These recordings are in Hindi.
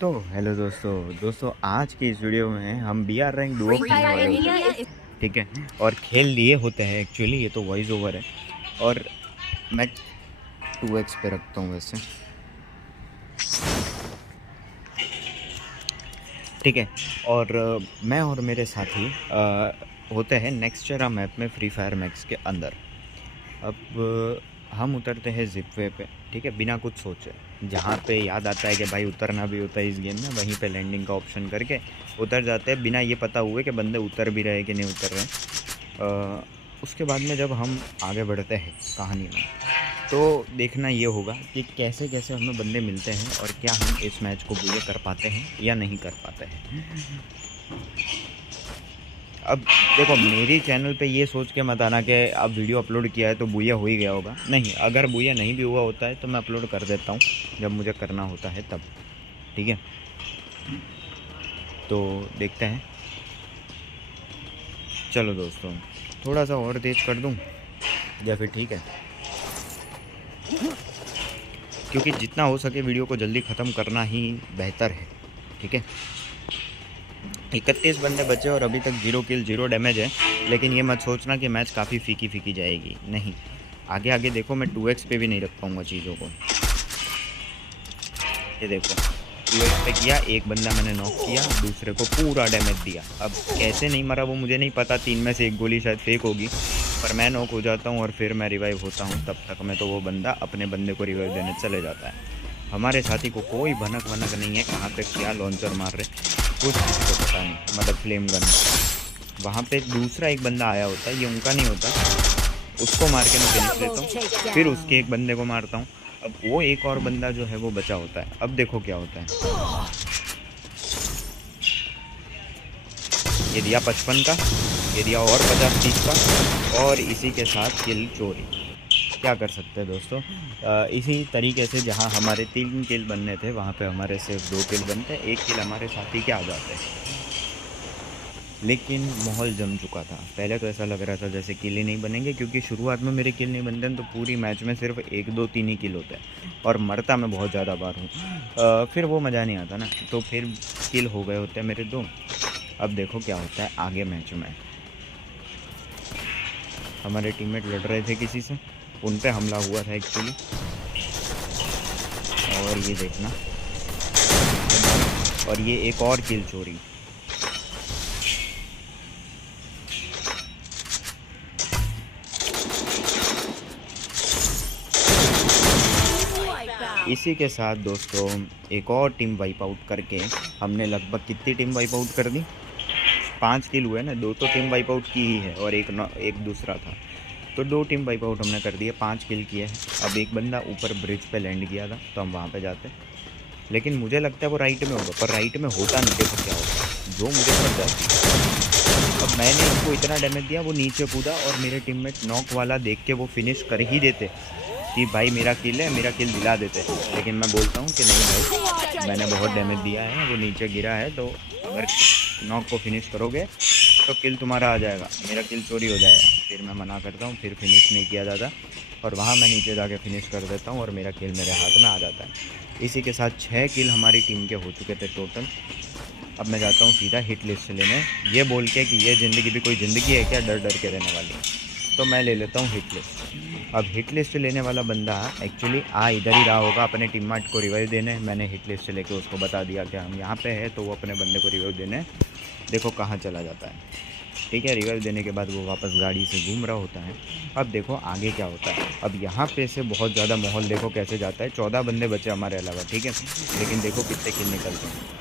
तो हेलो दोस्तों आज की इस वीडियो में हम बी आर रैंक डुओ खेलने वाले होते हैं। ठीक है। और खेल लिए होते हैं एक्चुअली, ये तो वॉइस ओवर है और मैं 2x पे रखता हूँ वैसे। ठीक है। और मैं और मेरे साथी होते हैं नेक्स्टरा मैप में फ्री फायर मैक्स के अंदर। अब हम उतरते हैं जिपवे पे, ठीक है, बिना कुछ सोचे। जहाँ पे याद आता है कि भाई उतरना भी होता है इस गेम में, वहीं पे लैंडिंग का ऑप्शन करके उतर जाते हैं बिना ये पता हुए कि बंदे उतर भी रहे कि नहीं उतर रहे। उसके बाद में जब हम आगे बढ़ते हैं कहानी में, तो देखना ये होगा कि कैसे कैसे हमें बंदे मिलते हैं और क्या हम इस मैच को बुरे कर पाते हैं या नहीं कर पाते हैं। अब देखो, मेरी चैनल पे ये सोच के मत आना कि अब वीडियो अपलोड किया है तो बुया हो ही गया होगा। नहीं, अगर बुया नहीं भी हुआ होता है तो मैं अपलोड कर देता हूँ जब मुझे करना होता है तब। ठीक है, तो देखते हैं। चलो दोस्तों, थोड़ा सा और तेज़ कर दूँ या फिर ठीक है, क्योंकि जितना हो सके वीडियो को जल्दी ख़त्म करना ही बेहतर है। ठीक है। 31 बंदे बचे और अभी तक 0 किल 0 डैमेज है। लेकिन ये मत सोचना कि मैच काफ़ी फीकी जाएगी, नहीं। आगे आगे देखो, मैं 2x पे भी नहीं रख पाऊँगा चीज़ों को। ये देखो, 2x पे किया, एक बंदा मैंने नॉक किया, दूसरे को पूरा डैमेज दिया। अब कैसे नहीं मरा वो मुझे नहीं पता, 3 में से एक गोली शायद फेक होगी, पर मैं नॉक हो जाता हूँ और फिर मैं रिवाइव होता हूँ। तब तक में तो वो बंदा अपने बंदे को रिवाइव देने चले जाता है। हमारे साथी को कोई भनक वनक नहीं है, कहाँ पे क्या लॉन्चर मार रहे कुछ किसी को पता नहीं, मतलब फ्लेम गन। वहाँ पे दूसरा एक बंदा आया होता है, ये उनका नहीं होता, उसको मार के मैं फिनिश लेता हूँ, फिर उसके एक बंदे को मारता हूँ। अब वो एक और बंदा जो है वो बचा होता है। अब देखो क्या होता है, ये दिया 55 का, ये दिया और 50-30 का, और इसी के साथ किल चोरी। क्या कर सकते हैं दोस्तों। इसी तरीके से जहाँ हमारे 3 किल बनने थे वहाँ पे हमारे सिर्फ 2 किल बनते, 1 किल हमारे साथी के आ जाते हैं। लेकिन माहौल जम चुका था। पहले तो ऐसा लग रहा था जैसे किल ही नहीं बनेंगे, क्योंकि शुरुआत में मेरे किल नहीं बनते हैं तो पूरी मैच में सिर्फ 1 2 3 ही किल होते हैं और मरता मैं बहुत ज़्यादा बार हूँ। फिर वो मज़ा नहीं आता ना, तो फिर किल हो गए होते हैं मेरे 2। अब देखो क्या होता है आगे मैच में। हमारे टीममेट लड़ रहे थे किसी से, उन पे हमला हुआ था एक्चुअली, और ये देखना, और ये एक और किल चोरी। इसी के साथ दोस्तों एक और टीम वाइप आउट करके हमने लगभग कितनी टीम वाइप आउट कर दी, 5 किल हुए ना। 2 तो टीम वाइप आउट की ही है और एक दूसरा था, तो 2 टीम वाइप आउट हमने कर दिए, 5 किल किए हैं। अब एक बंदा ऊपर ब्रिज पे लैंड किया था तो हम वहाँ पे जाते, लेकिन मुझे लगता है वो राइट में होगा, पर राइट में होता नहीं। देखो क्या होता है, जो मुझे पड़ जाती। अब मैंने इसको इतना डैमेज दिया, वो नीचे कूदा और मेरे टीममेट नॉक वाला देख के वो फिनिश कर ही देते कि भाई मेरा किल है, मेरा किल दिला देते। लेकिन मैं बोलता हूँ कि नहीं भाई, मैंने बहुत डैमेज दिया है, वो नीचे गिरा है, तो अगर नॉक को फिनिश करोगे तो किल तुम्हारा आ जाएगा, मेरा किल चोरी हो जाएगा। फिर मैं मना करता हूँ, फिर फिनिश नहीं किया जाता, और वहाँ मैं नीचे जाके फिनिश कर देता हूँ और मेरा किल मेरे हाथ में आ जाता है। इसी के साथ 6 किल हमारी टीम के हो चुके थे टोटल। अब मैं जाता हूँ सीधा हिट लिस्ट लेने, ये बोल के कि ये ज़िंदगी भी कोई ज़िंदगी है क्या डर डर के रहने वाली, तो मैं ले लेता हूँ हिट लिस्ट। अब हिट लिस्ट लेने वाला बंदा एक्चुअली आ इधर ही रहा होगा अपने टीममेट को रिवाइव देने। मैंने हिट लिस्ट लेके उसको बता दिया कि हम यहाँ पे है, तो वो अपने बंदे को रिवाइव देने देखो कहाँ चला जाता है। ठीक है, रिवाइव देने के बाद वो वापस गाड़ी से घूम रहा होता है। अब देखो आगे क्या होता है। अब यहाँ पे से बहुत ज़्यादा माहौल देखो कैसे जाता है। 14 बंदे बचे हमारे अलावा, ठीक है, लेकिन देखो कितने किल निकलते हैं।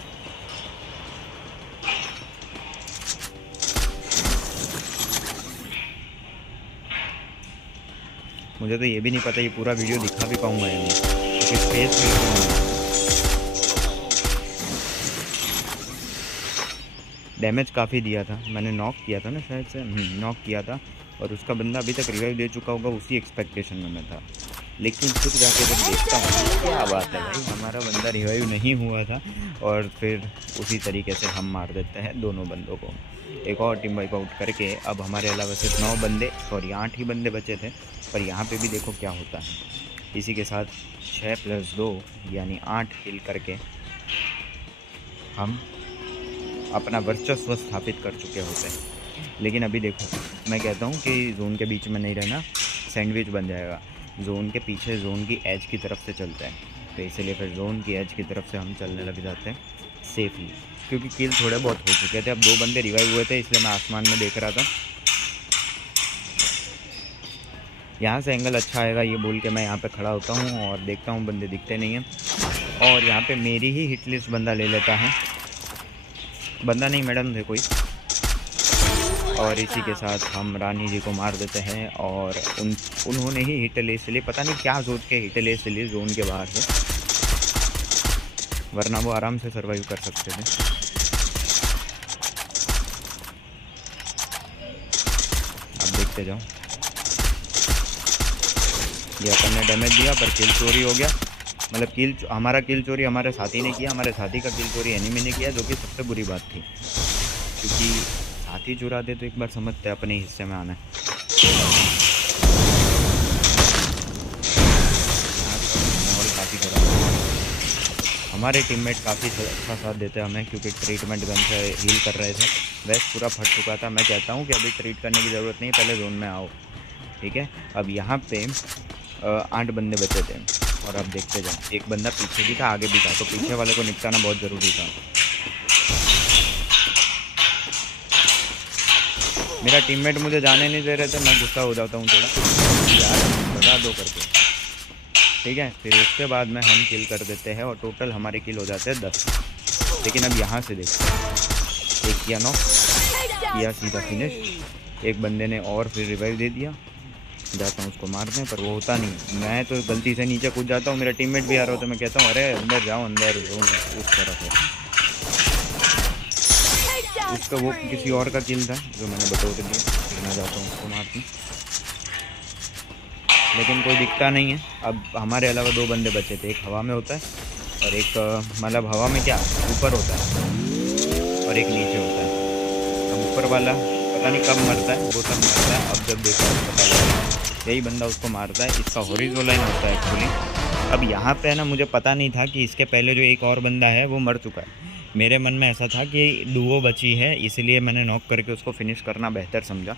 मुझे तो ये भी नहीं पता ये पूरा वीडियो दिखा भी पाऊँगा या नहीं, क्योंकि स्पेस बिल्कुल नहीं है। डैमेज काफ़ी दिया था मैंने, नॉक किया था ना शायद से, नॉक किया था, और उसका बंदा अभी तक रिवाइव दे चुका होगा, उसी एक्सपेक्टेशन में मैं था। लेकिन फिर जाके जब देखता हूँ क्या बात है भाई, हमारा बंदा रिवाइव नहीं हुआ था, और फिर उसी तरीके से हम मार देते हैं दोनों बंदों को। एक और टीम वाइप आउट करके अब हमारे अलावा सिर्फ 9 बंदे, सॉरी 8 ही बंदे बचे थे। पर यहाँ पे भी देखो क्या होता है। इसी के साथ 6 + 2 यानी 8 किल करके हम अपना वर्चस्व स्थापित कर चुके होते हैं। लेकिन अभी देखो, मैं कहता हूँ कि जोन के बीच में नहीं रहना, सैंडविच बन जाएगा। जोन के पीछे जोन की एज की तरफ से चलते हैं, तो इसलिए फिर जोन की एज की तरफ से हम चलने लग जाते हैं सेफली, क्योंकि किल थोड़े बहुत हो चुके थे। अब 2 बंदे रिवाइव हुए थे, इसलिए मैं आसमान में देख रहा था। यहाँ से एंगल अच्छा आएगा ये बोल के मैं यहाँ पे खड़ा होता हूँ और देखता हूँ बंदे दिखते नहीं हैं, और यहाँ पे मेरी ही हिट लिस्ट बंदा ले लेता है। बंदा नहीं, मैडम थे कोई, और इसी के साथ हम रानी जी को मार देते हैं। और उन्होंने ही हिट ले, इसलिए पता नहीं क्या सोच के हिट ले इसलिए जोन के बाहर से, वरना वो आराम से सर्वाइव कर सकते थे। अब देखते जाओ, ये अपन ने डैमेज दिया पर किल चोरी हो गया। मतलब हमारा किल चोरी हमारे साथी ने किया, हमारे साथी का किल चोरी एनिमी ने किया, जो कि सबसे बुरी बात थी, क्योंकि साथी चुरा दे तो एक बार समझते अपने हिस्से में आना है। माहौल काफ़ी खराब, हमारे टीममेट काफ़ी अच्छा साथ देते हैं हमें, क्योंकि ट्रीटमेंट गन से हील कर रहे थे। वेस्ट पूरा फट चुका था। मैं कहता हूँ कि अभी ट्रीट करने की ज़रूरत नहीं, पहले जोन में आओ, ठीक है। अब यहाँ पे 8 बंदे बचे थे, और अब देखते जाओ, एक बंदा पीछे भी था आगे भी था, तो पीछे वाले को निपटाना बहुत ज़रूरी था। मेरा टीममेट मुझे जाने नहीं दे रहे थे, मैं गुस्सा हो जाता हूँ थोड़ा, यार बता दो करके, ठीक है। फिर उसके बाद में हम किल कर देते हैं, और टोटल हमारे किल हो जाते हैं 10। लेकिन अब यहाँ से देखते हैं, एक किया नॉक किया, सीधा फिनिश। एक बंदे ने और फिर रिवाइव दे दिया, जाता हूँ उसको मारने, पर वो होता नहीं। मैं तो गलती से नीचे कूद जाता हूँ, मेरा टीममेट भी आ रहा हो तो मैं कहता हूँ अरे अंदर जाओ, अंदर उस तरफ है। उसका वो किसी और का किल था जो मैंने बता दिया, फिर मैं जाता हूँ उसको मारने, लेकिन कोई दिखता नहीं है। अब हमारे अलावा 2 बंदे बचे थे, एक हवा में होता है और एक मतलब हवा में क्या ऊपर होता है और एक नीचे होता है। अब ऊपर वाला पता नहीं कब मरता है, वो तब मरता है अब जब देखा पता लगा, यही बंदा उसको मारता है। इसका हॉरिजॉन्टल लाइन होता है एक्चुअली। अब यहाँ पे है ना, मुझे पता नहीं था कि इसके पहले जो एक और बंदा है वो मर चुका है। मेरे मन में ऐसा था कि डुओ बची है, इसलिए मैंने नॉक करके उसको फिनिश करना बेहतर समझा।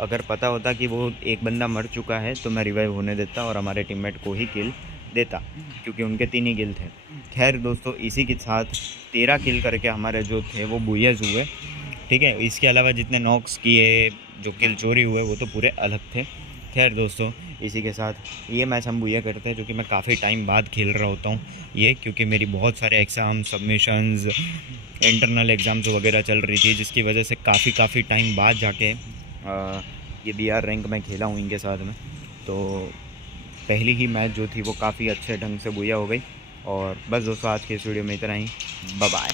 अगर पता होता कि वो एक बंदा मर चुका है तो मैं रिवाइव होने देता और हमारे टीममेट को ही किल देता, क्योंकि उनके 3 ही किल थे। खैर दोस्तों, इसी के साथ 13 किल करके हमारे जो थे वो बुयज हुए, ठीक है। इसके अलावा जितने नॉक्स किए, जो किल चोरी हुए, वो तो पूरे अलग थे। खैर दोस्तों, इसी के साथ ये मैच हम बुया करते हैं, जो कि मैं काफ़ी टाइम बाद खेल रहा होता हूँ ये, क्योंकि मेरी बहुत सारे एग्ज़ाम, सबमिशंस, इंटरनल एग्ज़ाम्स वगैरह चल रही थी, जिसकी वजह से काफ़ी टाइम बाद जाके ये BR रैंक में खेला हूँ इनके साथ में। तो पहली ही मैच जो थी वो काफ़ी अच्छे ढंग से बुया हो गई। और बस दोस्तों, आज के इस वीडियो में इतना ही। Bye bye.